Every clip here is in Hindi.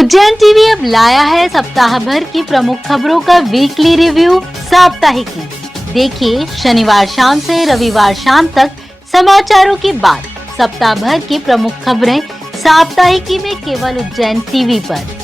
उज्जैन टीवी अब लाया है सप्ताह भर की प्रमुख खबरों का वीकली रिव्यू साप्ताहिकी। देखिए शनिवार शाम से रविवार शाम तक समाचारों की बात। सप्ताह भर की प्रमुख खबरें साप्ताहिकी में केवल उज्जैन टीवी पर।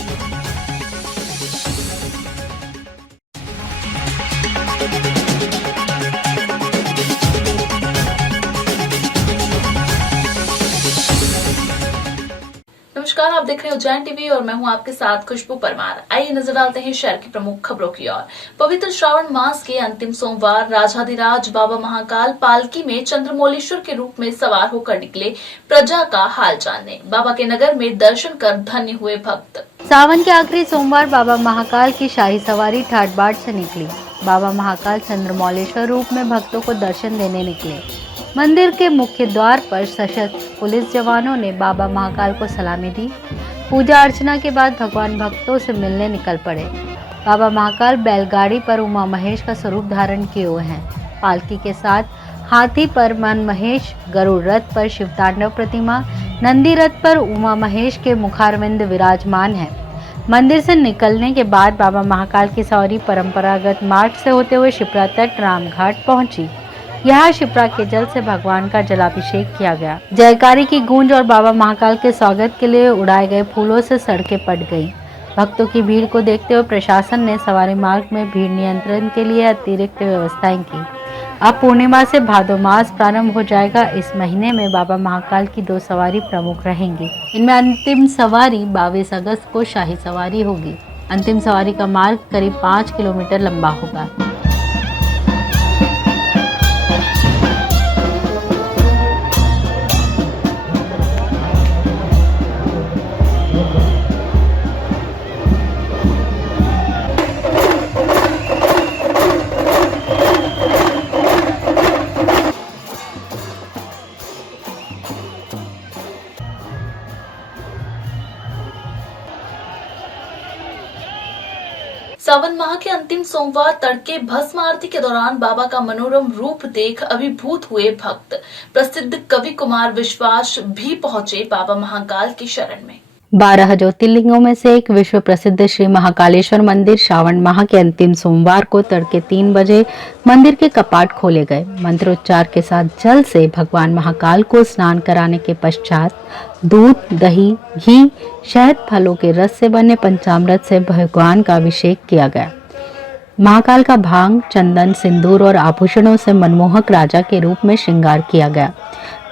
नमस्कार, आप देख रहे हैं उज्जैन टीवी और मैं हूं आपके साथ खुशबू परमार। आइए नजर डालते हैं शहर की प्रमुख खबरों की ओर। पवित्र श्रावण मास के अंतिम सोमवार राजाधिराज बाबा महाकाल पालकी में चंद्रमौलेश्वर के रूप में सवार होकर निकले प्रजा का हाल जानने। बाबा के नगर में दर्शन कर धन्य हुए भक्त। सावन के आखिरी सोमवार बाबा महाकाल की शाही सवारी ठाट बाट से निकली। बाबा महाकाल चंद्रमौलेश्वर रूप में भक्तों को दर्शन देने निकले। मंदिर के मुख्य द्वार पर सशस्त्र पुलिस जवानों ने बाबा महाकाल को सलामी दी। पूजा अर्चना के बाद भगवान भक्तों से मिलने निकल पड़े। बाबा महाकाल बैलगाड़ी पर उमा महेश का स्वरूप धारण किए हुए हैं। पालकी के साथ हाथी पर मन महेश, गरुड़ रथ पर शिव तांडव प्रतिमा, नंदी रथ पर उमा महेश के मुखारविंद विराजमान है। मंदिर से निकलने के बाद बाबा महाकाल की सवारी परंपरागत मार्ग से होते हुए शिप्रा तट रामघाट पहुंची। यहाँ शिप्रा के जल से भगवान का जलाभिषेक किया गया। जयकारी की गूंज और बाबा महाकाल के स्वागत के लिए उड़ाए गए फूलों से सड़कें पट गईं। भक्तों की भीड़ को देखते हुए प्रशासन ने सवारी मार्ग में भीड़ नियंत्रण के लिए अतिरिक्त व्यवस्थाएं की। अब पूर्णिमा से भादो मास प्रारंभ हो जाएगा। इस महीने में बाबा महाकाल की 2 सवारी प्रमुख रहेंगी। इनमें अंतिम सवारी 22 अगस्त को शाही सवारी होगी। अंतिम सवारी का मार्ग करीब 5 किलोमीटर लंबा होगा। सावन माह के अंतिम सोमवार तड़के भस्म आरती के दौरान बाबा का मनोरम रूप देख अभिभूत हुए भक्त। प्रसिद्ध कवि कुमार विश्वास भी पहुंचे बाबा महाकाल की शरण में। 12 ज्योतिर्लिंगों में से एक विश्व प्रसिद्ध श्री महाकालेश्वर मंदिर श्रावण माह के अंतिम सोमवार को तड़के 3 बजे मंदिर के कपाट खोले गए। मंत्रोच्चार के साथ जल से भगवान महाकाल को स्नान कराने के पश्चात दूध, दही, घी, शहद, फलों के रस से बने पंचामृत से भगवान का अभिषेक किया गया। महाकाल का भांग, चंदन, सिंदूर और आभूषणों से मनमोहक राजा के रूप में श्रृंगार किया गया।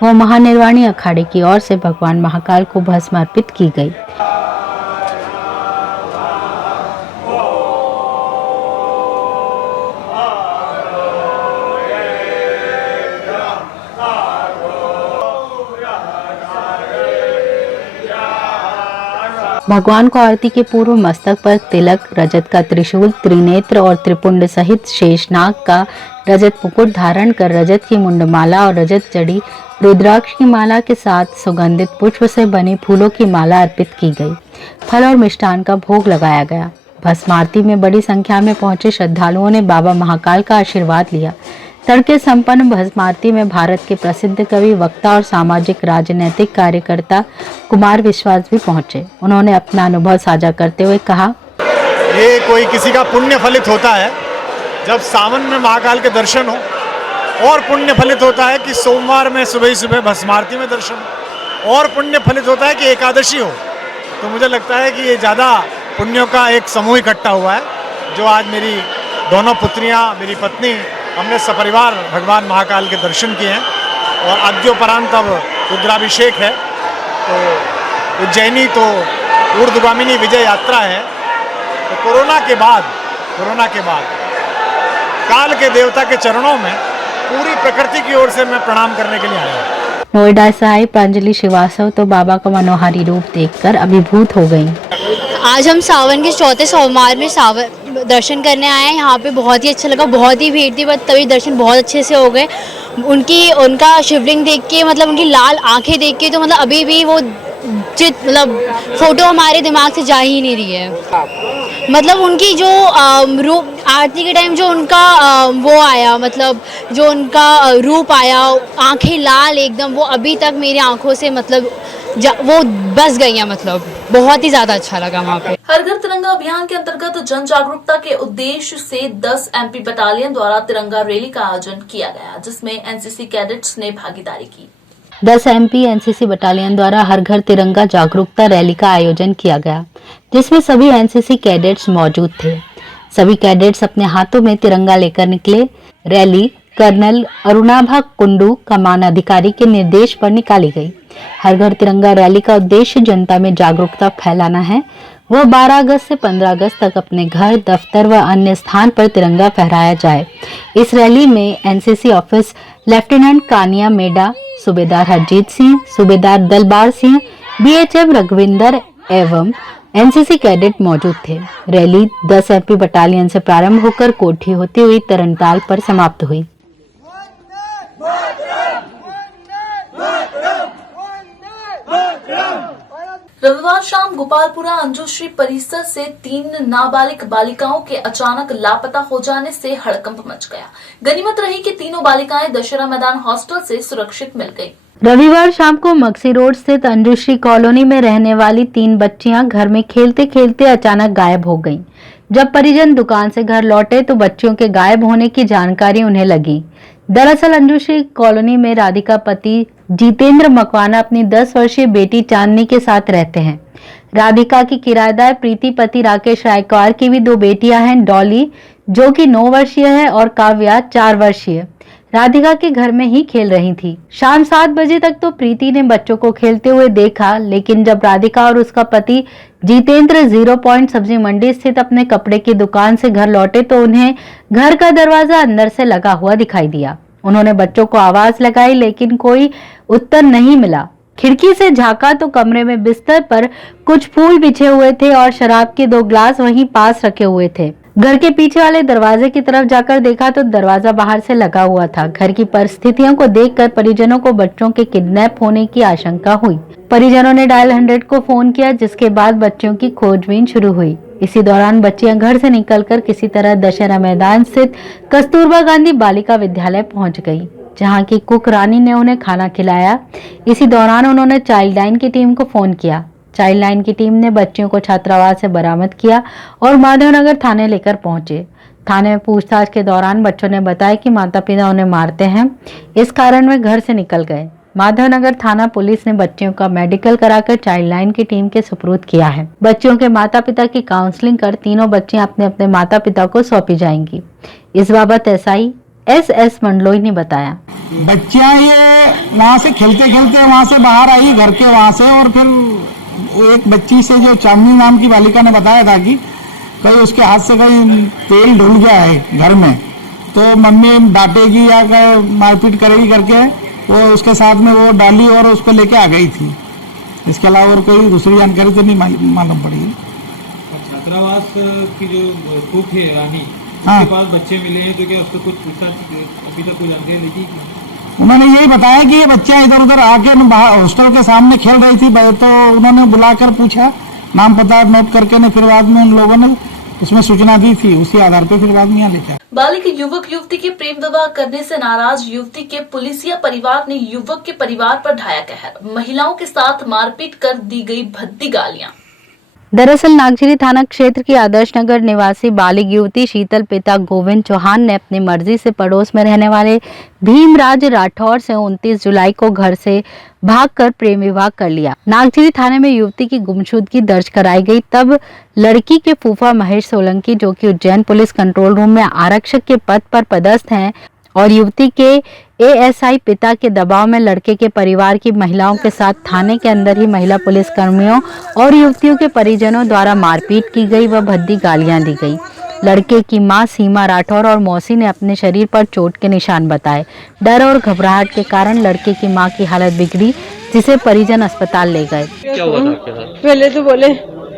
वह महानिर्वाणी अखाड़े की ओर से भगवान महाकाल को भस्म अर्पित की गई। भगवान को आरती के पूर्व मस्तक पर तिलक, रजत का त्रिशूल, त्रिनेत्र और त्रिपुंड सहित शेषनाग का रजत मुकुट धारण कर रजत की मुंडमाला और रजत जड़ी रुद्राक्ष की माला के साथ सुगंधित पुष्प से बनी फूलों की माला अर्पित की गई। फल और मिष्ठान का भोग लगाया गया। भस्म आरती में बड़ी संख्या में पहुंचे श्रद्धालुओं ने बाबा महाकाल का आशीर्वाद लिया। तड़के संपन्न भस्म आरती में भारत के प्रसिद्ध कवि, वक्ता और सामाजिक राजनीतिक कार्यकर्ता कुमार विश्वास भी पहुंचे। उन्होंने अपना अनुभव साझा करते हुए कहा, ये कोई किसी का पुण्य फलित होता है जब सावन में महाकाल के दर्शन हो, और पुण्य फलित होता है कि सोमवार में सुबह ही सुबह भस्म आरती में दर्शन हो, और पुण्य फलित होता है कि एकादशी हो। तो मुझे लगता है कि ये ज़्यादा पुण्यों का एक समूह इकट्ठा हुआ है। जो आज मेरी दोनों पुत्रियां, मेरी पत्नी, हमने सपरिवार भगवान महाकाल के दर्शन किए हैं। और अद्योपरांत अब रुद्राभिषेक है। तो उज्जैनी तो ऊर्ध्वगामिनी विजय यात्रा है। तो कोरोना के बाद काल के देवता के चरणों में पूरी प्रकृति की ओर से मैं प्रणाम करने के लिए आया हूँ। नोएडा से आई प्रांजलि श्रीवास्तव तो बाबा का मनोहारी रूप देखकर अभिभूत हो गयी। आज हम सावन के 4थे सोमवार में दर्शन करने आए हैं। यहाँ पे बहुत ही अच्छा लगा, बहुत ही भीड़ थी, बट तभी दर्शन बहुत अच्छे से हो गए। उनका शिवलिंग देख के, मतलब उनकी लाल आंखें देख के, तो मतलब अभी भी वो मतलब फोटो हमारे दिमाग से जा ही नहीं रही है। मतलब उनकी जो रूप आरती के टाइम जो उनका वो आया, मतलब जो उनका रूप आया, आंखें लाल एकदम, वो अभी तक मेरी आंखों से मतलब वो बस गई हैं, मतलब बहुत ही ज़्यादा अच्छा लगा वहाँ पे। हर घर तिरंगा अभियान के अंतर्गत जन जागरूकता के उद्देश्य से 10 एमपी बटालियन द्वारा तिरंगा रैली का आयोजन किया गया, जिसमें एनसीसी कैडेट्स ने भागीदारी की। 10 एमपी एनसीसी बटालियन द्वारा हर घर तिरंगा जागरूकता रैली का आयोजन किया गया, जिसमें सभी एनसीसी कैडेट्स मौजूद थे। सभी कैडेट्स अपने हाथों में तिरंगा लेकर निकले। रैली कर्नल अरुणाभा कुंडू कमान अधिकारी के निर्देश पर निकाली गई। हर घर तिरंगा रैली का उद्देश्य जनता में जागरूकता फैलाना है। वह 12 अगस्त से 15 अगस्त तक अपने घर, दफ्तर व अन्य स्थान पर तिरंगा फहराया जाए। इस रैली में एनसीसी ऑफिस लेफ्टिनेंट कानिया मेडा, सूबेदार हरजीत सिंह, सूबेदार दलबार सिंह, बीएचएम रघुविंदर एवं एनसीसी कैडेट मौजूद थे। रैली 10 एमपी बटालियन से प्रारंभ होकर कोठी होती हुई तरनताल पर समाप्त हुई। रविवार शाम गोपालपुरा अंजुश्री परिसर से 3 नाबालिग बालिकाओं के अचानक लापता हो जाने से हड़कंप मच गया। गनीमत रही कि तीनों बालिकाएं दशहरा मैदान हॉस्टल से सुरक्षित मिल गईं। रविवार शाम को मक्सी रोड स्थित अंजुश्री कॉलोनी में रहने वाली 3 बच्चियां घर में खेलते खेलते अचानक गायब हो गईं। जब परिजन दुकान से घर लौटे तो बच्चियों के गायब होने की जानकारी उन्हें लगी। दरअसल अंजुश्री कॉलोनी में राधिका पति जितेंद्र मकवाना अपनी 10 वर्षीय बेटी चांदनी के साथ रहते हैं। राधिका की किराएदार प्रीति पति राकेश रायकवार की भी 2 बेटियां हैं, डॉली जो कि 9 वर्षीय है और काव्या 4 वर्षीय। राधिका के घर में ही खेल रही थी। शाम 7 बजे तक तो प्रीति ने बच्चों को खेलते हुए देखा, लेकिन जब राधिका और उसका पति जितेंद्र 0 पॉइंट सब्जी मंडी स्थित अपने कपड़े की दुकान से घर लौटे तो उन्हें घर का दरवाजा अंदर से लगा हुआ दिखाई दिया। उन्होंने बच्चों को आवाज लगाई, लेकिन कोई उत्तर नहीं मिला। खिड़की से झांका तो कमरे में बिस्तर पर कुछ फूल बिछे हुए थे और शराब के 2 ग्लास वहीं पास रखे हुए थे। घर के पीछे वाले दरवाजे की तरफ जाकर देखा तो दरवाजा बाहर से लगा हुआ था। घर की परिस्थितियों को देखकर परिजनों को बच्चों के किडनैप होने की आशंका हुई। परिजनों ने डायल 100 को फोन किया, जिसके बाद बच्चों की खोजबीन शुरू हुई। इसी दौरान बच्चियां घर से निकलकर किसी तरह दशहरा मैदान स्थित कस्तूरबा गांधी बालिका विद्यालय पहुंच गई, जहां की कुक रानी ने उन्हें खाना खिलाया। इसी दौरान उन्होंने चाइल्ड लाइन की टीम को फोन किया। चाइल्ड लाइन की टीम ने बच्चियों को छात्रावास से बरामद किया और माधवनगर थाने लेकर पहुंचे। थाने में पूछताछ के दौरान बच्चों ने बताया कि माता पिता उन्हें मारते हैं, इस कारण वे घर से निकल गए। माधवनगर थाना पुलिस ने बच्चियों का मेडिकल कराकर चाइल्ड लाइन की टीम के सुपुर्द किया है। बच्चियों के माता पिता की काउंसलिंग कर तीनों बच्चियां अपने अपने माता पिता को सौंपी जाएंगी। इस बाबत एसआई एस मंडलोई ने बताया, बच्चियां ये वहाँ से खेलते खेलते वहाँ से बाहर आई घर के वहाँ से, और फिर एक बच्ची से जो चांदनी नाम की बालिका ने बताया था कि कहीं उसके हाथ से कहीं तेल ढुल गया है घर में, तो मम्मी डांटेगी या मारपीट करेगी करके वो उसके साथ में वो डाली और उसको लेके आ गई थी। इसके अलावा और कोई दूसरी जानकारी तो नहीं मालूम पड़ी। छात्रावास की जो कुक है रानी, हाँ, उसके पास बच्चे मिले हैं, तो क्या उसको कुछ पूछताछ अभी तक कोई जानकारी लगी? उन्होंने यही बताया कि ये बच्चियां इधर उधर आके हॉस्टल के सामने खेल रही थी, तो उन्होंने बुलाकर पूछा, नाम पता नोट करके ने फिर बाद में उन लोगों ने उसमें सूचना दी थी, उसी आधार पर फिर बाद में यहाँ लेकर। बालिक युवक युवती के प्रेम विवाह करने से नाराज युवती के पुलिसिया परिवार ने युवक के परिवार पर ढाया कहर। महिलाओं के साथ मारपीट कर दी गई भद्दी गालियां। दरअसल नागझरी थाना क्षेत्र की आदर्श नगर निवासी बालिग युवती शीतल पिता गोविंद चौहान ने अपनी मर्जी से पड़ोस में रहने वाले भीमराज राठौर से 29 जुलाई को घर से भागकर प्रेम विवाह कर लिया। नागझरी थाने में युवती की गुमशुदगी दर्ज कराई गई। तब लड़की के फूफा महेश सोलंकी, जो कि उज्जैन पुलिस कंट्रोल रूम में आरक्षक के पद पर पदस्थ हैं, और युवती के एएसआई पिता के दबाव में लड़के के परिवार की महिलाओं के साथ थाने के अंदर ही महिला पुलिस कर्मियों और युवतियों के परिजनों द्वारा मारपीट की गई व भद्दी गालियां दी गई। लड़के की मां सीमा राठौर और मौसी ने अपने शरीर पर चोट के निशान बताए। डर और घबराहट के कारण लड़के की मां की हालत बिगड़ी, जिसे परिजन अस्पताल ले गए। क्या हुआ था आपके साथ? पहले तो बोले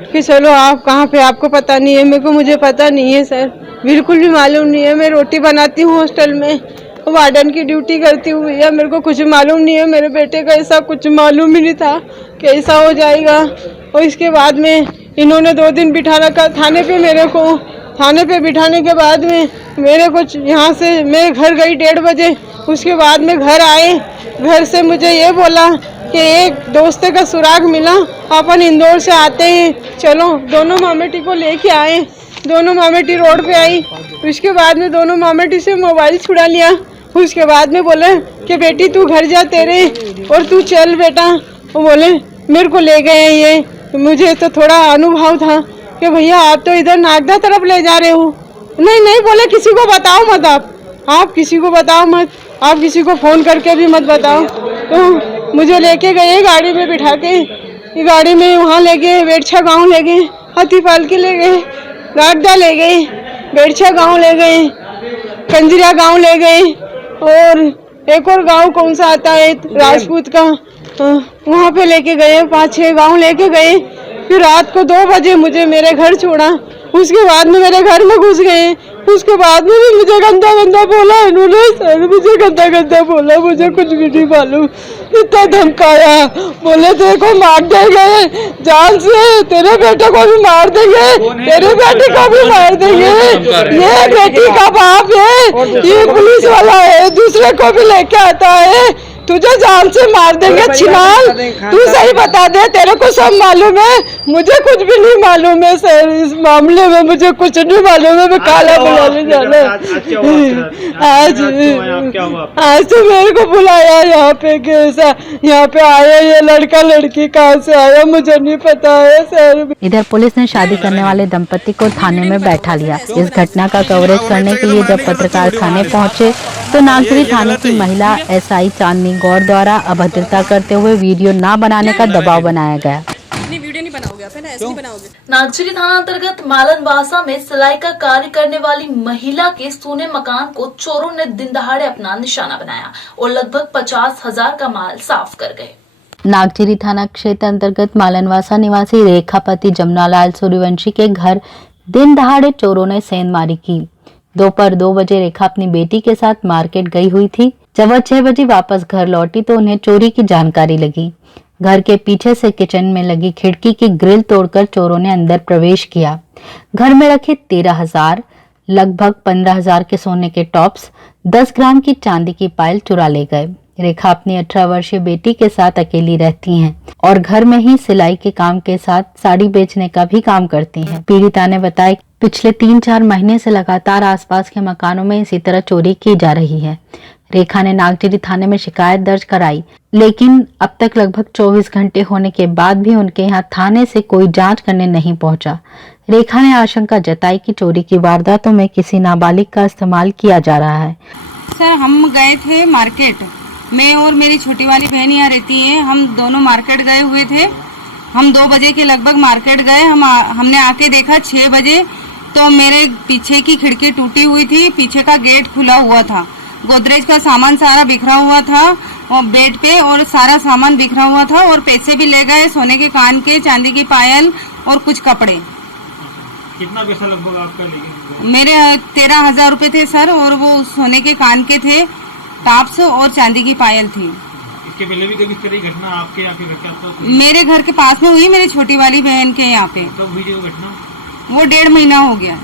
कि चलो आप कहाँ पे, आपको पता नहीं है। मुझे पता नहीं है सर, बिल्कुल भी मालूम नहीं है। मैं रोटी बनाती हूँ हॉस्टल में, वार्डन की ड्यूटी करती हूँ भैया, मेरे को कुछ मालूम नहीं है। मेरे बेटे का ऐसा कुछ मालूम ही नहीं था कि ऐसा हो जाएगा। और इसके बाद में इन्होंने 2 दिन बिठा रखा थाने पे मेरे को। थाने पे बिठाने के बाद में मेरे को यहाँ से मैं घर गई 1:30 बजे। उसके बाद में घर आए, घर से मुझे ये बोला कि एक दोस्त का सुराग मिला, अपन इंदौर से आते हैं, चलो दोनों मामेटी को लेके आए। दोनों मामेटी रोड पे आई, उसके बाद में दोनों मामेटी से मोबाइल छुड़ा लिया। उसके बाद में बोले कि बेटी तू घर जा तेरे, और तू चल बेटा। वो बोले मेरे को ले गए ये, मुझे तो थोड़ा अनुभव था कि भैया आप तो इधर नागदा तरफ ले जा रहे हो। नहीं बोले किसी को बताओ मत, आप किसी को बताओ मत, आप किसी को फोन करके भी मत बताओ। तो मुझे लेके गए गाड़ी में बिठा के, गाड़ी में वहाँ ले गए, बेड़छा गाँव ले गए, हाथीपाल के ले गए, नागदा ले गए, बेड़छा गाँव ले गए, कंजरिया गाँव ले गए, और एक और गांव कौन सा आता है राजपूत का, वहाँ पे लेके गए। 5-6 गांव लेके गए। फिर रात को 2 बजे मुझे मेरे घर छोड़ा। उसके बाद में मेरे घर में घुस गए। उसके बाद में भी मुझे गंदा गंदा बोला इन्होंने, सर मुझे गंदा गंदा बोला, मुझे कुछ भी नहीं मालूम। इतना धमकाया, बोले तेरे को मार देंगे जान से, तेरे बेटे को भी मार देंगे, तेरे बेटे को भी मार देंगे, ये बेटी का बाप है, ये पुलिस वाला है, दूसरे को भी लेके आता है, तुझे जान से मार देंगे छिनाल। तू सही बता दे, तेरे को सब मालूम है, मुझे कुछ भी नहीं मालूम है सर, इस मामले में मुझे कुछ नहीं मालूम है। मैं काला बुलाने जाना आज तो मेरे को बुलाया यहाँ पे, कैसा यहाँ पे आया, ये लड़का लड़की कहाँ से आया मुझे नहीं पता है सर। इधर पुलिस ने शादी करने वाले दंपति को थाने में बैठा लिया। इस घटना का कवरेज करने के लिए जब पत्रकार थाने पहुंचे तो नागजरी थाने की महिला एसआई चांदनी गौड़ द्वारा अभद्रता करते हुए वीडियो न बनाने का दबाव बनाया गया। वीडियो नहीं बनाओगे आप, है ना, ऐसे नहीं बनाओगे। नागजरी थाना अंतर्गत मालनवासा में सिलाई का कार्य करने वाली महिला के सोने मकान को चोरों ने दिन दहाड़े अपना निशाना बनाया और लगभग 50,000 का माल साफ कर गए। नागजरी थाना क्षेत्र अंतर्गत मालनवासा निवासी रेखापति जमुनालाल सूर्यवंशी के घर दिन दहाड़े चोरों ने सेंधमारी की। दोपहर 2 बजे रेखा अपनी बेटी के साथ मार्केट गई हुई थी। जब वह 6 बजे वापस घर लौटी तो उन्हें चोरी की जानकारी लगी। घर के पीछे से किचन में लगी खिड़की की ग्रिल तोड़कर चोरों ने अंदर प्रवेश किया। घर में रखे 13,000, लगभग 15,000 के सोने के टॉप्स, 10 ग्राम की चांदी की पायल चुरा ले गए। रेखा अपनी 18 वर्षीय बेटी के साथ अकेली रहती हैं और घर में ही सिलाई के काम के साथ साड़ी बेचने का भी काम करती हैं। पीड़िता ने बताया कि पिछले 3-4 महीने से लगातार आसपास के मकानों में इसी तरह चोरी की जा रही है। रेखा ने नागजरी थाने में शिकायत दर्ज कराई, लेकिन अब तक लगभग 24 घंटे होने के बाद भी उनके यहाँ थाने से कोई जांच करने नहीं पहुंचा। रेखा ने आशंका जताई कि चोरी की वारदातों में किसी नाबालिग का इस्तेमाल किया जा रहा है। सर हम गए थे मार्केट, मैं और मेरी छोटी वाली बहन यहाँ रहती है, हम दोनों मार्केट गए हुए थे। हम 2 बजे के लगभग मार्केट गए। हमने आके देखा 6 बजे तो मेरे पीछे की खिड़की टूटी हुई थी, पीछे का गेट खुला हुआ था, गोदरेज का सामान सारा बिखरा हुआ था और बेड पे, और सारा सामान बिखरा हुआ था, और पैसे भी ले गए, सोने के कान के, चांदी की पायल और कुछ कपड़े। कितना पैसा लगभग आपका ले गए? मेरे 13,000 रुपए थे सर, और वो सोने के कान के थे, टॉप्स और चांदी की पायल थी। इसके पहले भी कभी इस तरह की घटना आपके यहाँ पे घटना? मेरे घर के पास में हुई, मेरी छोटी वाली बहन के यहाँ पे। तब हुई जो घटना? वो 1.5 महीना हो गया।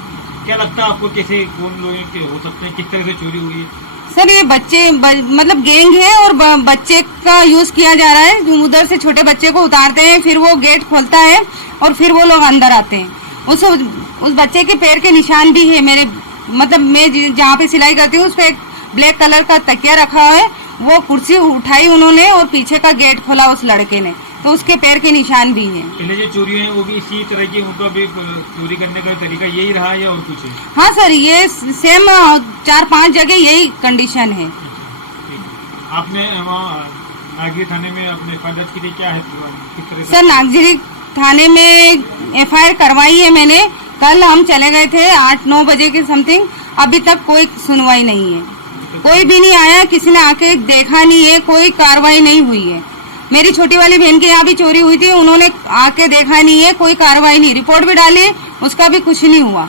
क्या लगता है आपको, कैसे कौन लोग के हो सकते हैं, किस तरह से चोरी हुई है? सर ये बच्चे मतलब गैंग है और बच्चे का यूज किया जा रहा है। उधर से छोटे बच्चे को उतारते हैं, फिर वो गेट खोलता है और फिर वो लोग अंदर आते हैं। उस बच्चे के पैर के निशान भी है मेरे, मतलब मैं जहाँ पे सिलाई करती हूँ उस पे एक ब्लैक कलर का तकिया रखा है, वो कुर्सी उठाई उन्होंने और पीछे का गेट खोला उस लड़के ने, तो उसके पैर के निशान भी हैं। पहले जो चोरी है वो भी इसी तरह की, उनका भी चोरी करने का तरीका यही रहा है या और कुछ है? हाँ सर, ये सेम 4-5 जगह यही कंडीशन है। आपने नागजरी थाने में अपने एफआईआर दर्ज की थी, क्या है किस तरह? सर नागजरी थाने में एफआईआर करवाई है मैंने, कल हम चले गए थे 8-9 बजे के समथिंग, अभी तक कोई सुनवाई नहीं है, कोई भी नहीं आया, किसी ने आके देखा नहीं है, कोई कार्रवाई नहीं हुई है। मेरी छोटी वाली बहन के यहाँ भी चोरी हुई थी, उन्होंने आके देखा नहीं है, कोई कार्रवाई नहीं, रिपोर्ट भी डाली, उसका भी कुछ नहीं हुआ।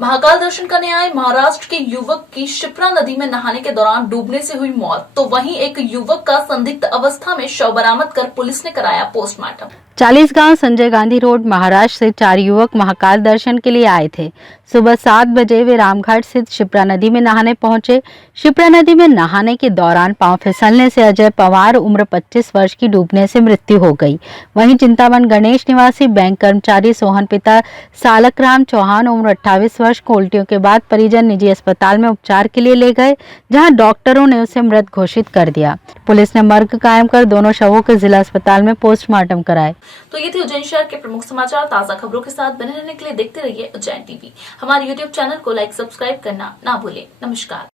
महाकाल दर्शन करने आए महाराष्ट्र के युवक की शिप्रा नदी में नहाने के दौरान डूबने से हुई मौत, तो वहीं एक युवक का संदिग्ध अवस्था में शव बरामद कर पुलिस ने कराया पोस्टमार्टम। चालीसगांव संजय गांधी रोड महाराष्ट्र से 4 युवक महाकाल दर्शन के लिए आए थे। सुबह 7 बजे वे रामघाट स्थित शिप्रा नदी में नहाने पहुंचे। शिप्रा नदी में नहाने के दौरान पांव फिसलने से अजय पवार उम्र 25 वर्ष की डूबने से मृत्यु हो गई। वहीं चिंतावन गणेश निवासी बैंक कर्मचारी सोहन पिता सालकराम चौहान उम्र 28 वर्ष को उल्टियों के बाद परिजन निजी अस्पताल में उपचार के लिए ले गए, जहां डॉक्टरों ने उसे मृत घोषित कर दिया। पुलिस ने मर्ग कायम कर दोनों शवों को जिला अस्पताल में पोस्टमार्टम कराए। तो ये थी उज्जैन शहर के प्रमुख समाचार। ताजा खबरों के साथ बने रहने के लिए देखते रहिए उज्जैन टीवी। हमारे YouTube चैनल को लाइक सब्सक्राइब करना ना भूलें। नमस्कार।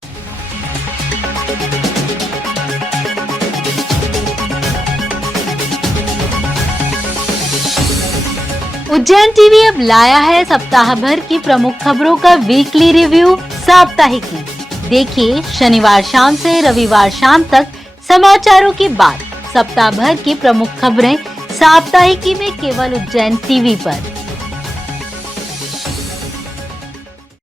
उज्जैन टीवी अब लाया है सप्ताह भर की प्रमुख खबरों का वीकली रिव्यू साप्ताहिकी। देखिए शनिवार शाम से रविवार शाम तक समाचारों की बात। सप्ताह भर की प्रमुख खबरें साप्ताहिकी में केवल उज्जैन टीवी पर।